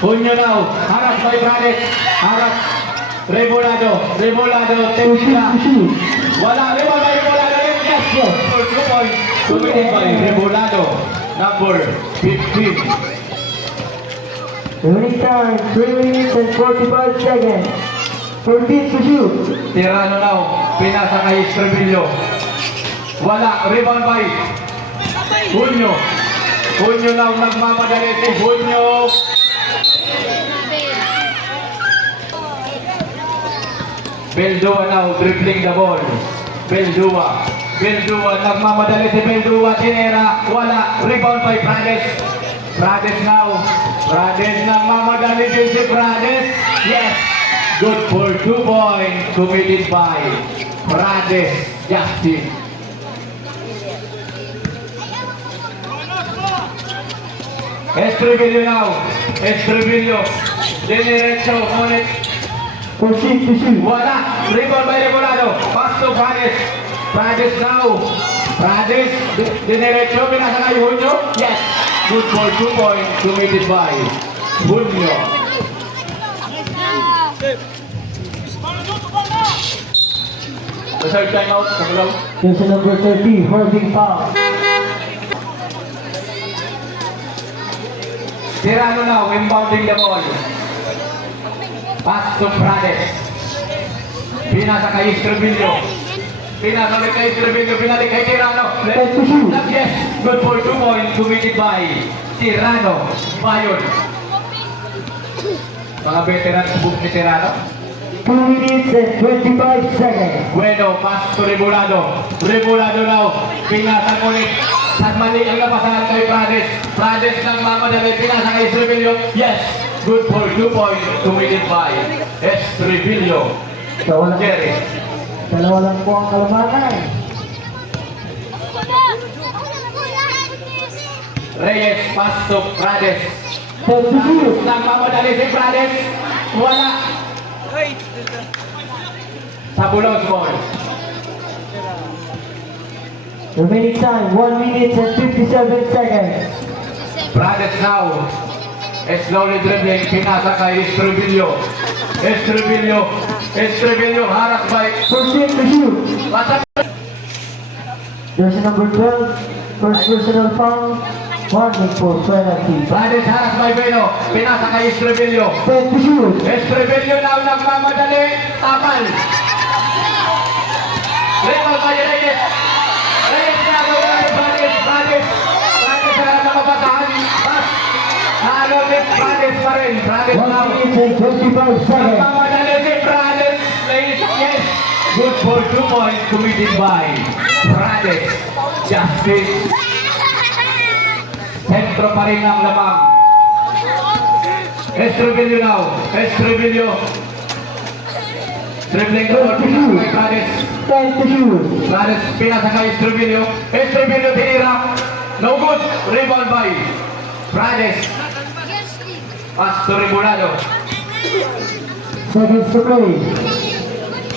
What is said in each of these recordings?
Junyo now, harap by Branes, harap, Rebolado, Tevila, wala, Rebolado, yes, for 2 points, committed by Rebolado, number 15. Winning time, 3 minutes and 45 seconds. 14 to shoot. Tirano now, pinasa kay Estrebillo. Wala, rebound by Junyo. Junyo now, nagmamadali si Junyo. Beldua now, dribbling the ball. Beldua, nagmamadali si Beldua. Tinera, wala, rebound by Prades. Prades now, nagmamadali din si Prades. Yes! Good for 2 points committed by Prades Justin. Estrebillo now. Diniretso, ngunit 14 to shoot. wala. Rebound by Rebolado. Pass to Prades. Prades now. Diniretso, pinasa kay Junyo. Yes. Good for 2 points committed by Junyo. The third time out, Kamulaw. Jersey number 30, holding foul. Tirano now, inbounding the ball. Pass to Prades. Pinasa kay Estrebillo. Pinabalik kay Estrebillo, pinalik kay Tirano. Yes, good for 2 points committed by Tirano. Bayon. Mga veterans book ni Tirano. 2 minutes and 25 seconds. Bueno, pass to Rebolado. Rebolado now, pinasa ulit. At mali ang napasahan kay Prades. Prades ng mamadali, pinasa kay Estrebillo. Yes, good for 2 points committed by Estrebillo. Jerry. Dalawa lang po ang kalamanan. Reyes, pass to Prades. 10 to shoot. Nagmamadali si Prades. Wala. Sa Bulos ball. Remaining time, 1 minute and 57 seconds. Prades now. Slowly dribbling. Pinasa kay Estrebillo. Estrebillo harap by 14 to shoot. Pasok. Jersey number 12, first personal foul. Warning for penalty. Prades harap by Beno. Pinasa kay Estrebillo. 10 to shoot. Estrebillo now nagmamadali. Tapal. Rebound by Reyes. Reyes na gawa ni Prades na nakapasahan. Pass. Nalo ni Prades pa rin. Prades 1 now. minute and 25 seconds. Nagmamadali si Prades. Yes. Good for 2 points committed by Prades. Justin. Sentro pa rin ang lamang. Estrebillo now. Dribbling the ball. Pinasa kay Prades. 10 to shoot. Prades pinasa kay Estrebillo. Estrebillo tinira. No good. Rebound by Prades. Pass to Rebolado. Seconds to play.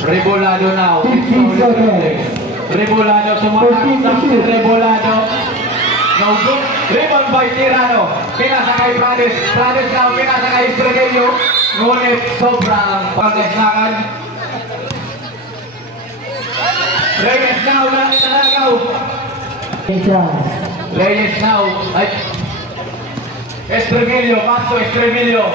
Rebolado now. 15 seconds. Rebolado sumatak sa Rebolado. No good. Rebound by Tirano. Pinasa kay Prades. Prades now pinasa kay Estrebillo. Ngunit sobrang pagkasnakan. Reyes now nanagaw. Time. Reyes now. Ay. Estrebillo. Paso Estrebillo.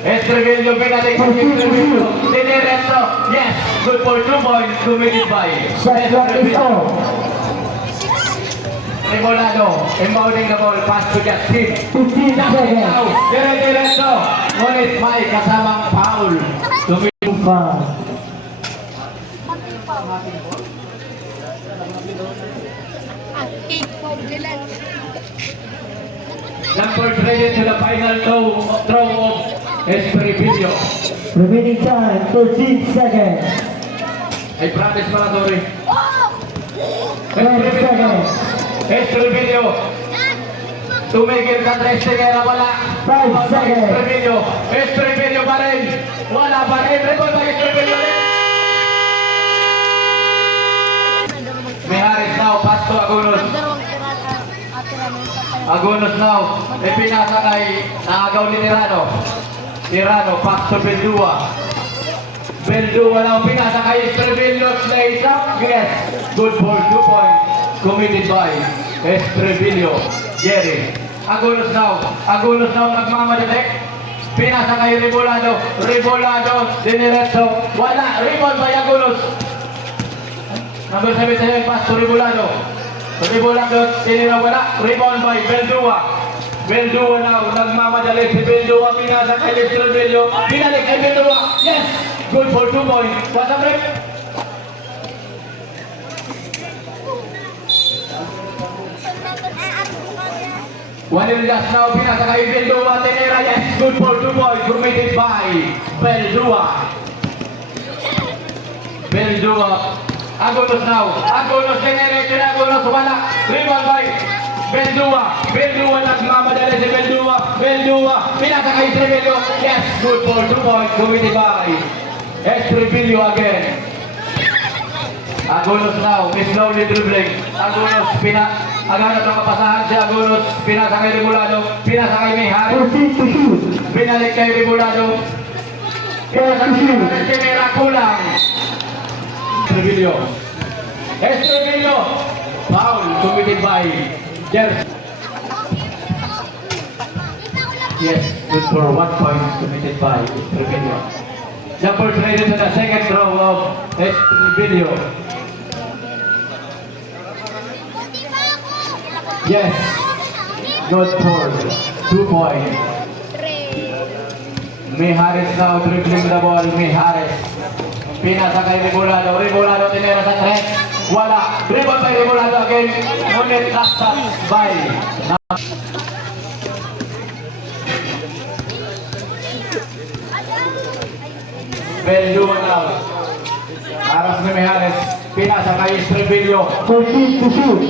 Estrebillo pinalik kay Estrebillo. Diniretso. Yes. Good for 2 points committed by Shot clock is Estrebillo. off. Rebolado. Inbounding the ball. Pass to Justin. 15 seconds. Now. Diretso. Ngunit may kasamang foul. Foul. Numbers ready to the final throw of Estrebillo. Remaining time, 13 seconds. Ay, Prades pala, sorry. 10 seconds. Estrebillo. Tumigil sa tres kaya wala. 5 seconds. Estrebillo pa rin. Wala pa rin. Rebound by Estrebillo rin. May Harris now. Pass to Agunos. Agonos now. Ipinasa kay naagaw ni Tirano. Tirano, pass to Beldua. Beldua now, pinasa kay Estrebillo. Plays up. Yes. Good ball, 2 points. Committed by Estrebillo. Jerry. Agonos now, nagmamadali. Pinasa kay Rebolado. Rebolado, diniretso. Wala. Rebound by Agonos. Number 77, pass to Rebolado. Rebolado, tinira wala. Rebound by Beldua. Beldua now, nagmamadali si Beldua. Pinasa kay Estrebillo. Pinalik kay Beldua. Yes! Good for 2 points. What's up, break? One just now, pinasa kay Beldua. Tinira, yes! Good for 2 points. Committed by Beldua. Beldua. Agonos now. Agonos, tinira, Agonos. Wala. Rebound by Beldua. Beldua, nagmamadali si Beldua. Beldua, pinasa kay Estrebillo. Yes! Good for 2 points. Committed by Estrebillo again. Agonos now, slowly dribbling. Agonos, aghanap ng kapasahan si Agonos. Pinasa kay Rebolado. Pinasa kay Mihares. 14 to shoot. Binalik kay Rebolado. Pinasa kay Mihares. Tinira, kulang. Estrebillo. Estrebillo. Foul committed by Jersey. Yes, good for 1 point committed by Estrebillo. Jumper traded to the second row of Estrebillo. Yes, good for 2 points. Mihares now dribbling the ball. Mihares. Pinasa kay Rebolado. Rebolado tinira sa threat. Wala. Dribble by Rebolado again. Ngunit last touch by Beldua now. Aras ni Mihares. Pinasa kay Estrebillo. 14 to shoot.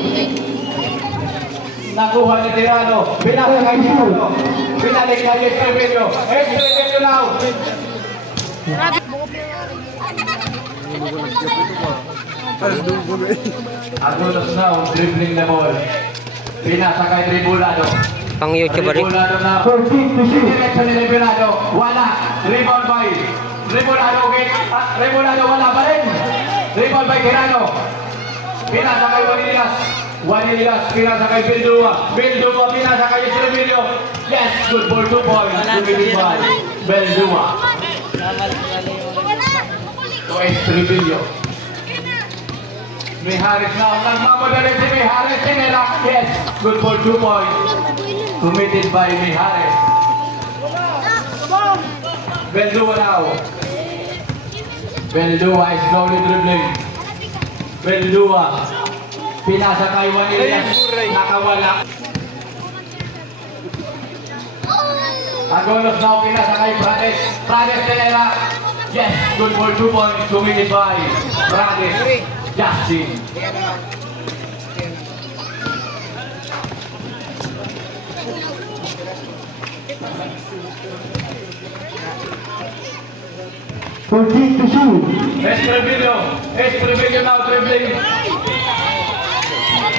Nakuha ni Tirano. Pinasa kay Tirano. Pinalik kay Estrebillo. Estrebillo now. Agonos now, dribbling the ball. Pinasa kay Rebolado. Pang YouTuber rin. Rebolado na. 14 to shoot. Diretso ni Rebolado. Wala. Rebound by Rebolado. Rebolado wala pa rin. Rebound by Tirano. Pinasa kay Juanillas. Juanillas, pinasa kay Beldua. Beldua, pinasa kay Estrebillo. Yes, good for 2 points. Committed by Beldua. To Estrebillo. Mihares now. Nagmamadali si Mihares. Tinira. Yes, good for 2 points. Committed by Mihares. Beldua now. Beldua is slowly dribbling. Beldua. Pinasa kay Juanillas. Nakawala. Agonos now. Pinasa kay Prades. Prades tinira. Yes, good for 2 points. Committed by Prades. Justin. To shoot. Estrebillo now dribbling.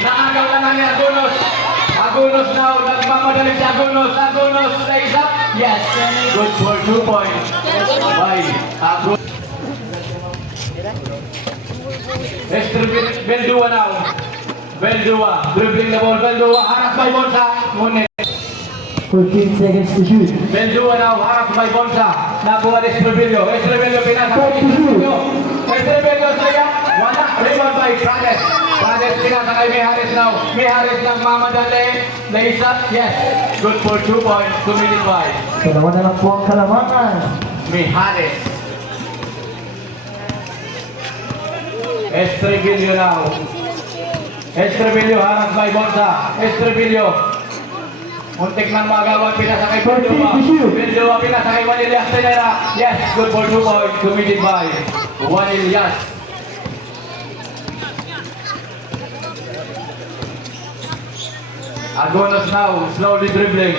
Naagaw na nga ni Agonos. Agonos now, nagmamadali si Agonos. Agonos, stays up. Yes, good for 2 points. By Agonos. Beldua now. Beldua, dribbling the ball. Beldua, haras by Bonsa. Ngunit. 14 seconds to shoot. Beldua now, haras by Bonsa. Nakuha ni Estrebillo. Estrebillo pinasa. Estrebillo saya. Wala. Rebound by Prades. Prades pinasa kay Mihares now. Mihares nagmamadali. Lays up. Yes. Good for 2 points. Committed by Dalawa na lang po ang kalamangan. Mihares. Estrebillo now. Estrebillo haras by Bonsa. Estrebillo. Muntik nang magawa, pinasa kay Beldua. Beldua pinasa kay Juanillas. Tinira. Yes, good for 2 points. Committed by Juanillas. Agonos now, slowly dribbling.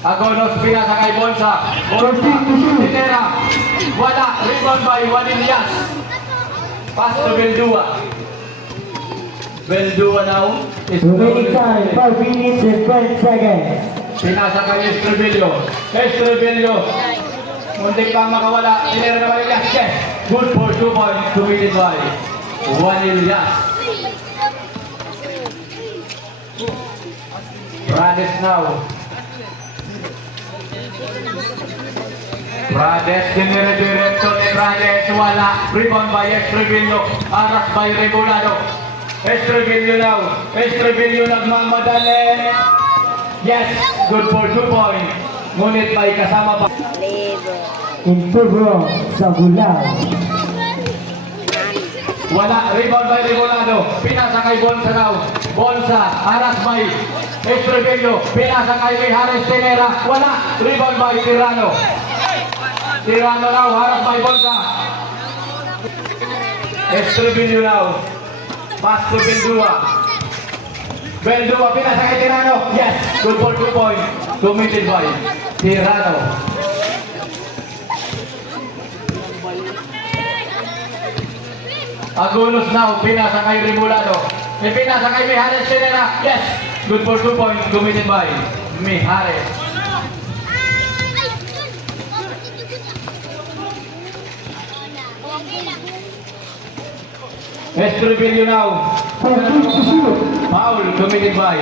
Agonos pinasa kay Bonsa. Bonsa. Tinira. Wala. Rebound by Juanillas. Pass to Beldua. Beldua now. Remaining time 5 minutes and 10 seconds. Pinasa kay Estrebillo. Estrebillo. Muntik pang makawala. Tinira na Ilyas. Yes. Good for 2 points. Committed by Juan Ilyas. Prades now. Prades dinire-diretso ni Prades. Wala. Rebound by Estrebillo. Aras by Rebolado. Estrebillo now. Estrebillo nagmamadali. Yes. Good for 2 points. Ngunit may kasama pa. In favor sa Bulao. Wala. Rebound by Rebolado. Pinasa kay Bonsa now. Bonsa. Aras by Estrebillo. Pinasa kay Mijares Tenera. Wala. Rebound by Tirano. Tirano now. Aras by Bonsa. Estrebillo now. Pass to Beldua. Beldua. Pinasa kay Tirano. Yes. Good for 2 points. Committed by Tirano. Agulos now, pinasa kay Rebolado. Pinasa kay Mijares Tenera. Yes! Good for 2 points, committed by Mijares. Estrebillo now. Foul, committed by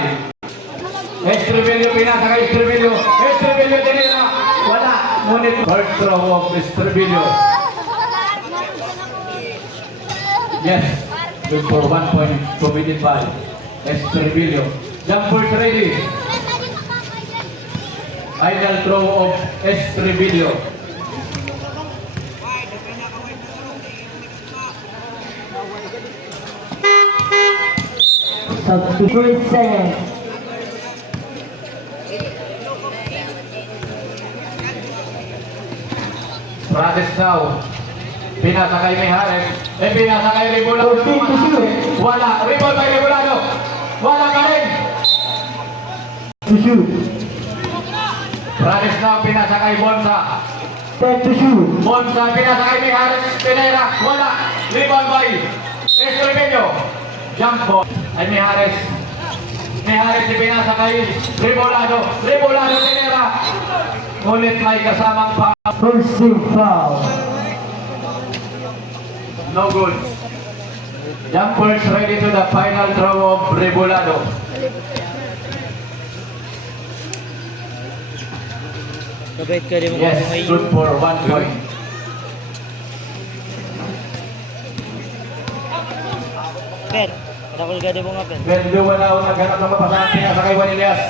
Estrebillo, pinasa kay Estrebillo. Estrebillo Tenera. Wala. Ngunit first throw of Estrebillo. Yes, good for 1 point, committed by Estrebillo. Jumpers ready. Final throw of Estrebillo. Substitute seconds. Prades now. Pinasa kay Mijares. Pinasa kay Rebolado. Wala. Rebound by Rebolado. Wala pa rin. To shoot. Prades now. Pinasa kay Bonsa. 10 to shoot. Bonsa. Pinasa kay Mijares. Tenera. Wala. Rebound by Estrebillo. Jump ball. Ay Mijares. Mijares pinasa kay Rebolado. Rebolado Tenera. Ngunit may kasamang pa. First team foul. No good. Jumpers ready to the final throw of Rebolado. Kabait ka rin mo Yes, good for 1 point. Pen, nakul ka rin mo nga pen. Beldua na naghanap ng mapasahan. Pinasa kay Juan Ilyas.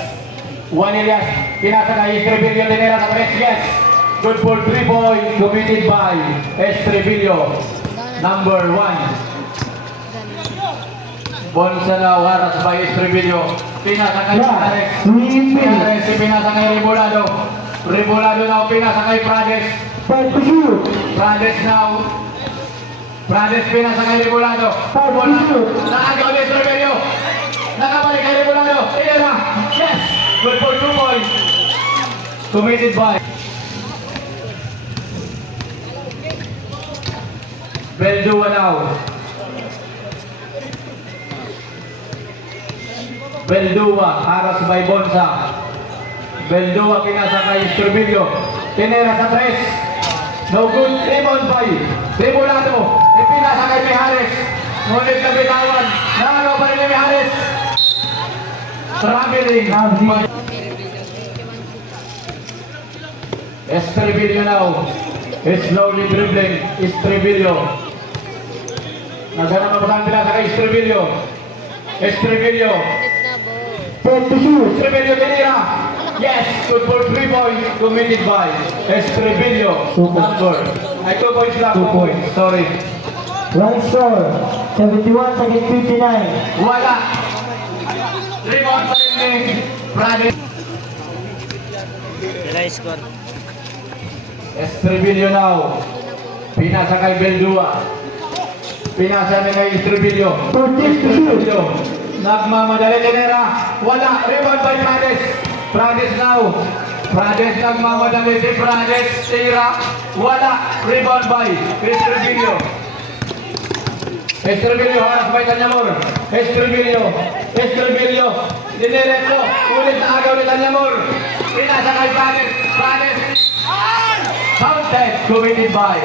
Juan Ilyas. Pinasa kay Estrebillo Tenera sa press. Yes. Good for 3 points. Committed by Estrebillo. Number 1. Bonsa na waras by Estrebillo. Pinasa kay Mijares. Mijares pinasa kay Rebolado. Rebolado now pinasa kay Prades. 10 to shoot. Prades now. Prades pinasa kay Rebolado. Nakagaw ni Estrebillo. Nakabalik kay Rebolado. Tenera. Yes. Good for 2 points. Committed by Beldua now. Beldua, haras by Bonsa. Beldua pinasa kay Estrebillo. Tenera sa 3. No good. Rebound by Rebolado. Pinasa kay Mijares. Ngunit nabitawan. Nakagaw pa rin ni Mijares. Traveling. Estrebillo now. Slowly dribbling. Estrebillo. Naghanap ang pasahan pinasa kay Estrebillo. Estrebillo. 10 to shoot. Estrebillo Tenera. Yes, good for 3 points. Committed by Estrebillo. 2 points. Number. Ay, 2 points lang. 2 2 points. Sorry. Running score 71 against 59. Wala. Rebound pa rin ni Prades. Sila score. Estrebillo now. Pinasa kay Beldua. Pinasa ni kay Estrebillo. 14 to shoot. Nagmamadali Tenera. Wala. Rebound by Prades. Prades now. Prades nagmamadali si Prades. Tira. Wala. Rebound by Estrebillo. Estribillo, harap by Tanyamor. Estribillo. Diniretso. Ulit na agaw ni Tanyamor. Pinasa kay Pranes. Counted. Committed by.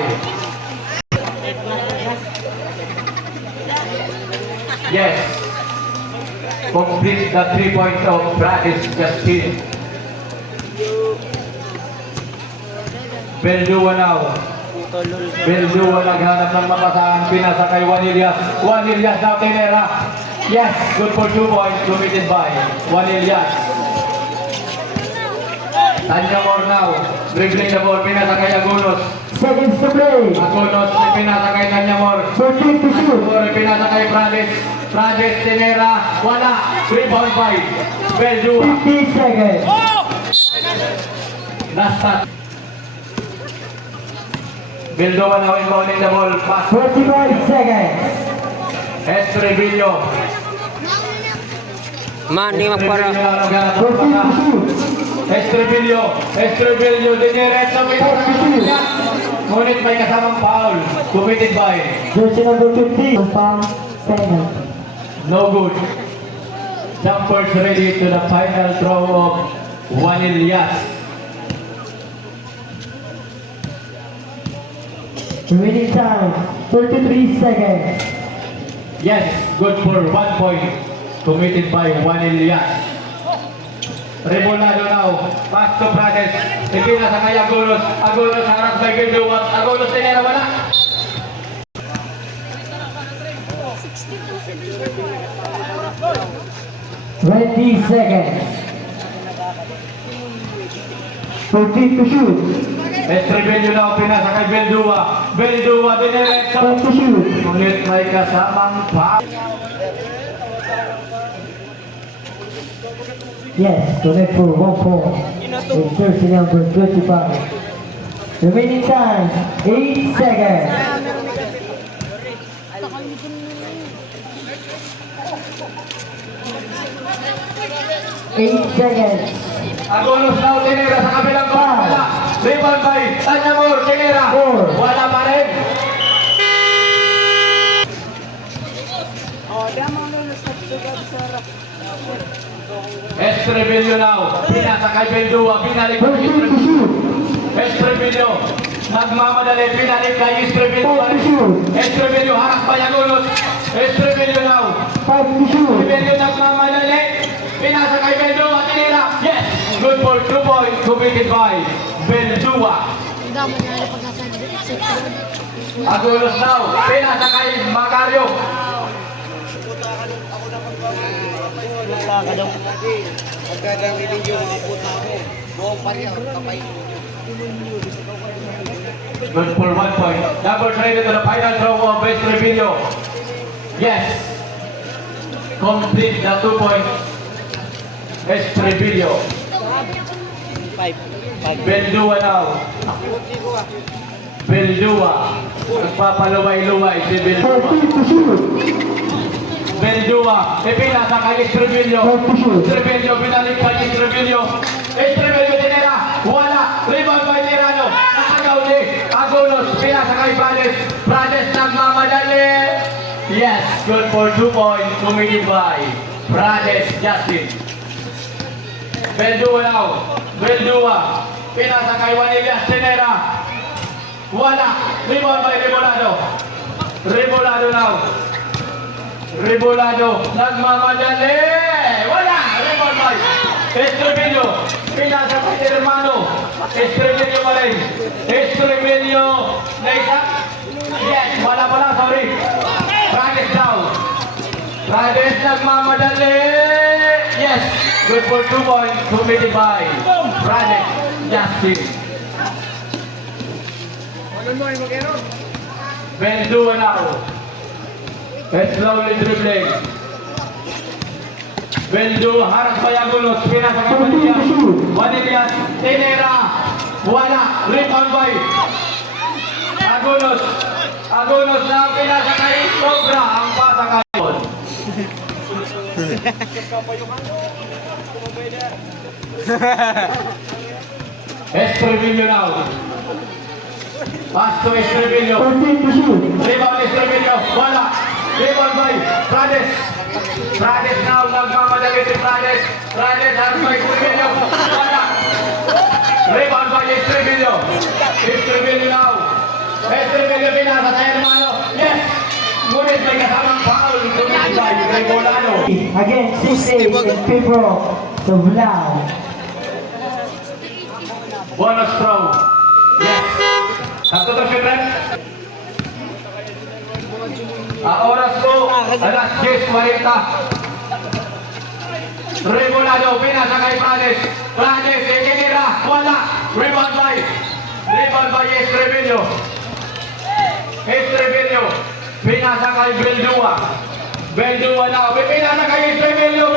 Yes. Complete the 3 points of Pranes Justin. Beldua now. Beldua naghanap ng mapasahan. Pinasa kay Juan Elias. Juan Elias now tinera. Yes, good for 2 points. Committed by Juan Elias. Tanyamor now. Dribbling the ball. Pinasa kay Agunos. Seconds to play. Agunos pinasa kay Tanyamor. 14 to shoot. Agunos pinasa kay Prades. Prades tinera. Wala. Rebound by Beldua. 15 seconds. Last touch. Beldua now inbounding the ball. Pass. 45 seconds. Estribillo. Man, di magpara. Proceed to shoot. Estribillo, diniretso ngunit may kasamang foul. Committed by. Jersey number 15. Pang penalty. No good. Jumpers ready to the final throw of Juan Elias. Remaining time 33 seconds. Yes, good for 1 point. Committed by Juan Elias. Rebolado now. Pass to Prades. Ipinasa kay Agulos. Agulos harap by Beldua. Agulos tinera wala. Twenty seconds. 14 to shoot. Estribillo now pinasa kay Beldua. Beldua diniretso. 10 to shoot. Ngunit may kasamang foul. Yes, connect for 1 point. In jersey number 25. Remaining time 8 seconds. 8 seconds. Agulos now tinira sa kabilang bola. Rebound by Tanyamor, tinira. Four. Wala pa rin. Estribillo now. Pinasa kay Beldua. Binalik kay 13 to Estribillo. shoot. Estribillo. Nagmamadali. Binalik kay Estribillo. 5 to shoot. Estribillo harap pa Agulos. Estribillo now. 5 to shoot. Estribillo nagmamadali. Pinasa kay Beldua. Tinira. Yes. Good for 2 points. Committed by Beldua. Agulos now. Pinasa kay Macario. Kakadaw. Good for 1 point. Double traded to the final throw of Estribillo. Yes. Complete the 2 points. Estribillo. 5. Beldua now. Beldua. Nagpapaluway-luway si Beldua. 14 to shoot. Beldua. Ipinasa kay Estribillo. 12 to shoot. Estribillo. Binalik kay Estribillo. Estribillo tinira. Wala. Rebound by Tirano. Nakagaw ni Agulos. Pinasa kay Prades. Prades nagmamadali. Yes. Good for 2 points. Committed by Prades Justin. Beldua now. Beldua. Pinasa kay Juan Elias. Tinira. Wala. Rebound by Rebolado. Rebolado now. Rebolado. Nagmamadali. Wala. Rebound by Estribillo. Pinasa kay Hermano. Estribillo pa rin. Estribillo. Na isa. Yes. Wala pala. Sorry. Prades down. Prades nagmamadali. Yes. Good for 2 points. Committed by Prades Justin. Beldua now. Slowly dribbling. Beldua harap pa Agulos. Pinasa kay Juan Elias. Juan Elias. Tinera. Wala. Rebound by Agulos. Agulos na pinasa kay Sobra. Ang pasa kay Estribillo now. Pass to Estribillo. 14 to shoot. Rebound Estribillo. Wala. Rebound by Prades. Prades now, nagmamadali si Prades. Prades harus by Estribillo. Wala. Rebound by Estribillo. Estribillo now. Estribillo pinasa sa hermano. Yes! Ngunit may kasamang foul. Tumigil by Rebolano. Again, 6-8 in favor of Sublao. Bonus throw. Yes. Satu to Shibret. Oras ko, alas 10:40. Rebolado, pinasa kay Prades. Prades, ikinira, wala. Rebound by Estribillo. Estribillo, pinasa kay Beldua. Beldua na, pinasa kay Estribillo.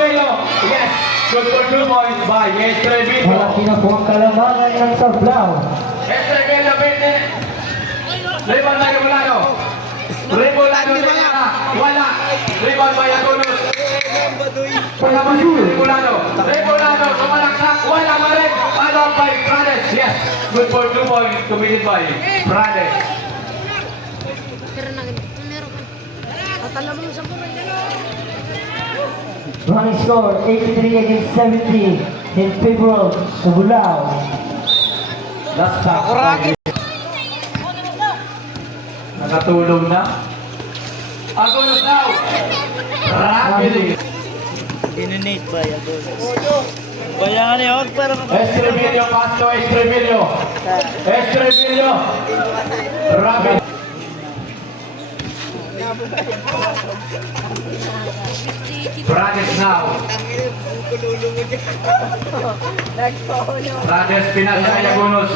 Yes, good for 2 points by Estribillo. Malaki na po ang kalamangan ng Sublao. Estribillo, rebound by Rebolado. Rebolado na, wala. Rebound by Agonos. Pagkaman si Rebolado, sumalaksak, wala pa rin. Ano by Prades, yes. Good for 2 points, committed by Prades. Running score 83 against 70 in favor of Sublao. Last stop. Nakatulong na. Agonos now. Rapidly. Inunate ba yan? Bayangan niya, huwag para Estribillo, pasto Estribillo. Estribillo. Rapid. Prades now. Prades pinasa kay Agonos.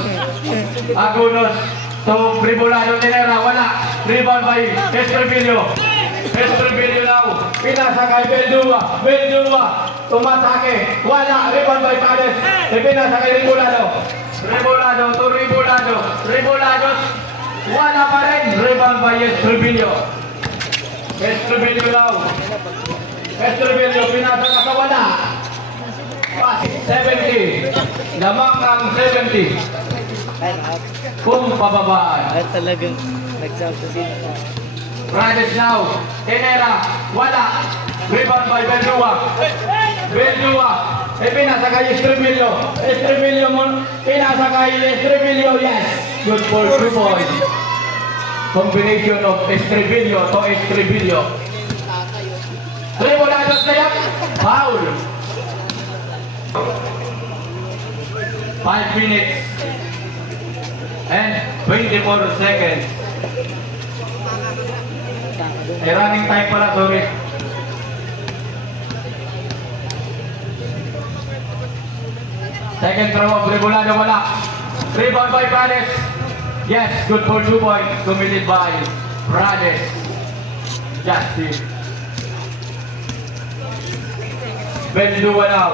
Agonos. To Rebolado Tenera, wala. Rebound by Estribillo. Estribillo now. Pinasa kay Beldua. Tumatake. Wala. Rebound by Prades. Pinasa kay Rebolado. Rebolado to Rebolado. Wala pa rin. Rebound by Estribillo. Estribillo now. Estribillo, pinasa ka sa wala. Pass, 70. Lamang ang 70. Kung pababaan. Ay talagang nagsabi sa sino. Prades now. Tenera, wala. Rebound by Beldua. Pinasa kay Estribillo. Pinasa kay Estribillo, yes. Good for 2 points. Combination of Estribillo to Estribillo. Rebolado layup. Foul. 5 minutes and 24 seconds. Running time pala, sorry. Second throw of Rebolado, wala. Rebound by Prades. Yes, good for 2 points. Committed by Prades. Justin. Beldua now.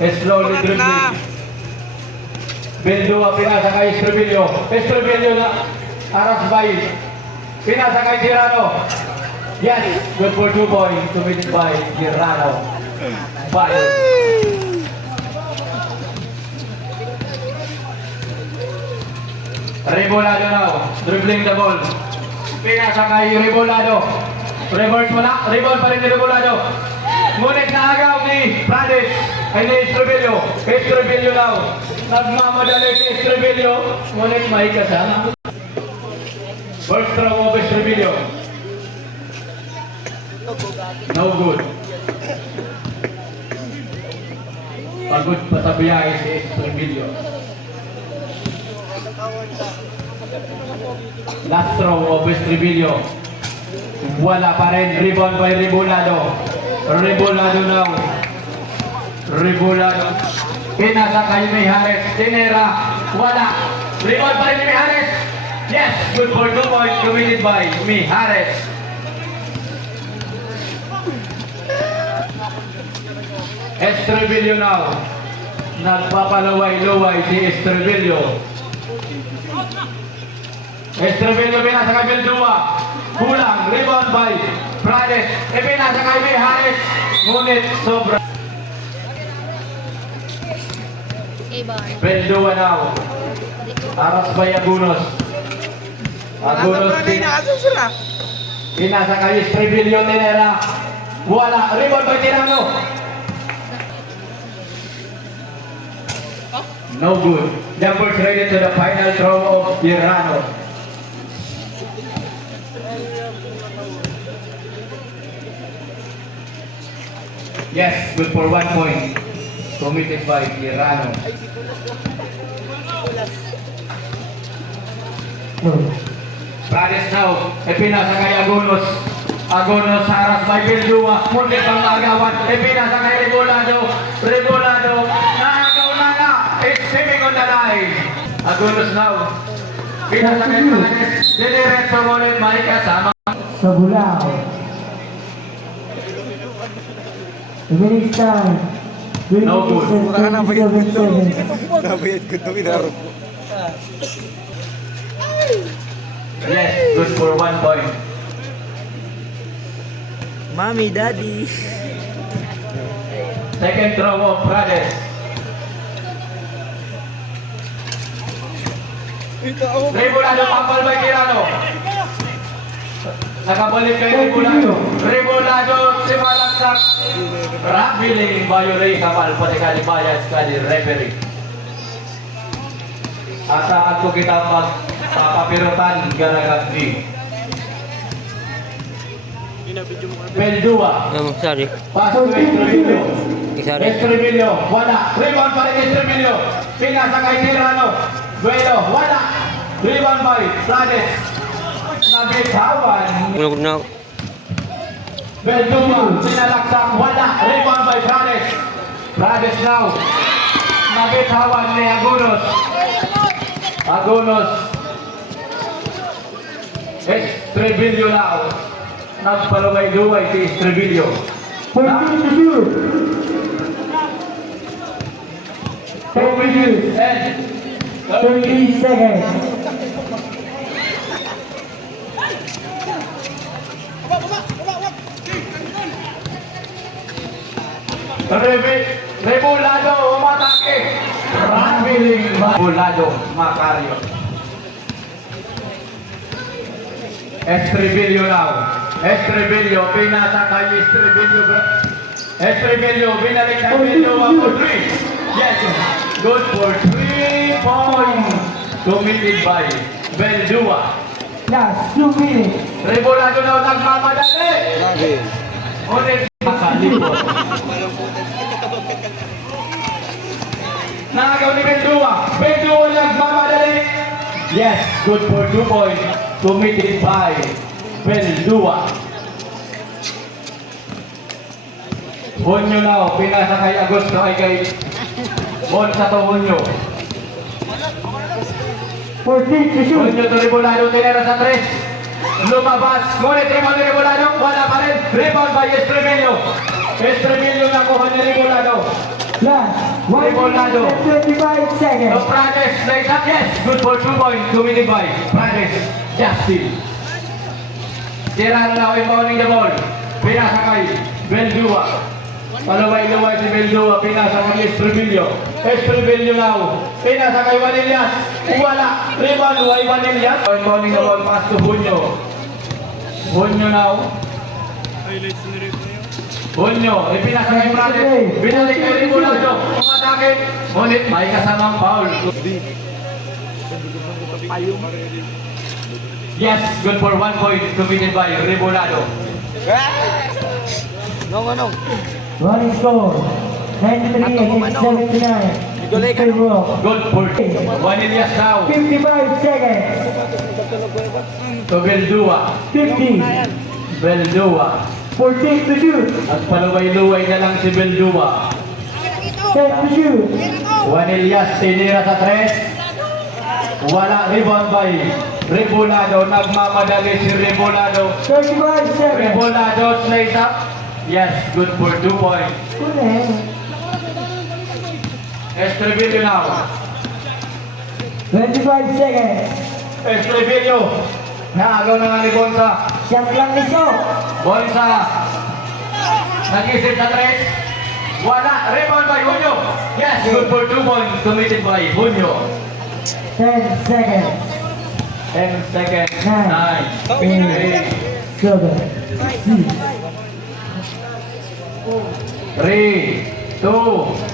Slowly dribbling. Beldua pinasa kay Estribillo. Estribillo na. Aras by. Pinasa kay Girano. Yes, good for 2 points. Committed by Girano. Bayo. Rebolado now. Dribbling the ball. Pinasa kay Rebolado. Reverse mo na. Rebound pa rin ni Rebolado. Ngunit naagaw ni Prades ay ni Estribillo. Estribillo now. Nagmamadali si Estribillo. Ngunit may kasama. First throw of Estribillo. No good. Pagod pa sa biyahe si Estribillo. Last throw of Estribillo. Wala pa rin. Rebound by Rebolado. Rebolado now. Rebolado. Pinasa kay Mijares. Tenera. Wala. Rebound pa rin ni Mijares. Yes. Good for 2 points. Committed by Mijares. Estribillo now. Nagpapalaway-luway si Estribillo. Estribillo pinasa kay Beldua. Kulang. Rebound by Prades. Pinasa kay Mijares. Ngunit sobra. Beldua now. Aras by Agonos. Agonos Pinasa kay Estribilio Tenera. Wala. Rebound by Tirano. No good. Numbers ready to the final throw of Tirano. Yes, good for 1 point. Committed by Tirano. No. Prades now, ipinasa kay Agonos. Agonos haras by Bildua. Muli pang agawan, ipinasa kay Rebolado. Rebolado, naagaw na nga. It's swimming on the line. Agonos now. Pinasa kay Prades. Diniretso ngunit may kasama. Sa Bulao. Remaining time. No good. Mura ka na, bayad ko Nabayad ko ito, inarap ko. Yes, good for 1 point. Mami, daddy. Second throw of Prades. Rebolado, papal by Tirano. Nakabalik kay Rebolado. Rebolado, si Malaksak. Rabiling Bayoray kapal pati kalibayas kali referee. Asa ako kita magpapapirutan garagagdi. Beldua. Sorry. Pasok kay Estribilio. Sorry. Estribilio, wala. Rebound pa rin Estribilio. Pinasa kay Tirano. Duelo, wala. Rebound by Prades. Nabitawan. No. Beldua, sinalaksak, wala. Rebound by Prades. Prades now. Nabitawan ni Agonos. Agonos. Estribilio now. Nagpalumay-luway si Estribilio. 14 to shoot. 2 minutes and 30 seconds. Rebolado umatake. Rabiling Rebolado Macario. Estribilio now. Estribilio, pinasa kay Estribilio. Estribilio, binalik kay Beldua for 3. Yes, good for 3 points. Committed by Beldua. Last 2 minutes. Rebolado daw nagmamadali. Grabe. Ulit makalipot. Nakagaw ni Beldua. Beldua nagmamadali. Yes, good for 2 points. Committed by Beldua. Hunyo now, pinasa kay Agosto ay kay Mon sa to Hunyo. 14 to shoot. Hunyo to Rebolado, tinera sa 3. Lumabas, ngunit rebound ni Rebolado, wala pa rin. Rebound by Estribilio. Estribilio nakuha ni Rebolado. Last 1 Rebolado. minute and 25 So seconds. Prades, like that, yes, good for 2 points, committed by Prades, Justin. Tirano na inbounding the ball. Pinasa kay Beldua. Paluway-luway si Beldua, pinasa kay Estribilio. Estribilio now. Pinasa kay Vanillas. Wala. Rebound by Vanillas. Inbounding the ball, pass to Hunyo. Hunyo now. Hunyo, ipinasa kay Prades. Binalik kay Rebolado. Umatake. Ngunit may kasamang foul. Yes, good for 1 point, committed by Rebolado. No. Running score 93 against 79. Favor. Good for Vanillas now. 55 seconds. To Beldua. 50. Beldua. 14 to shoot. At paluway-luway na lang si Beldua. 10 to shoot. Vanillas, tinira sa 3. Wala, rebound by Rebolado. Nagmamadali si Rebolado. 35 seconds. Rebolado slays up. Yes, good for 2 points. Estribilio now. 25 seconds. Estribilio. Naagaw na nga ni Bonsa. Shot lang ni So. Bonsa. Nag-isip sa 3. Wala, rebound by Junio. Yes, good for 2 points, committed by Junio. 10 seconds. 10 seconds. 9, 8, 7, 7, 6, 3, 2,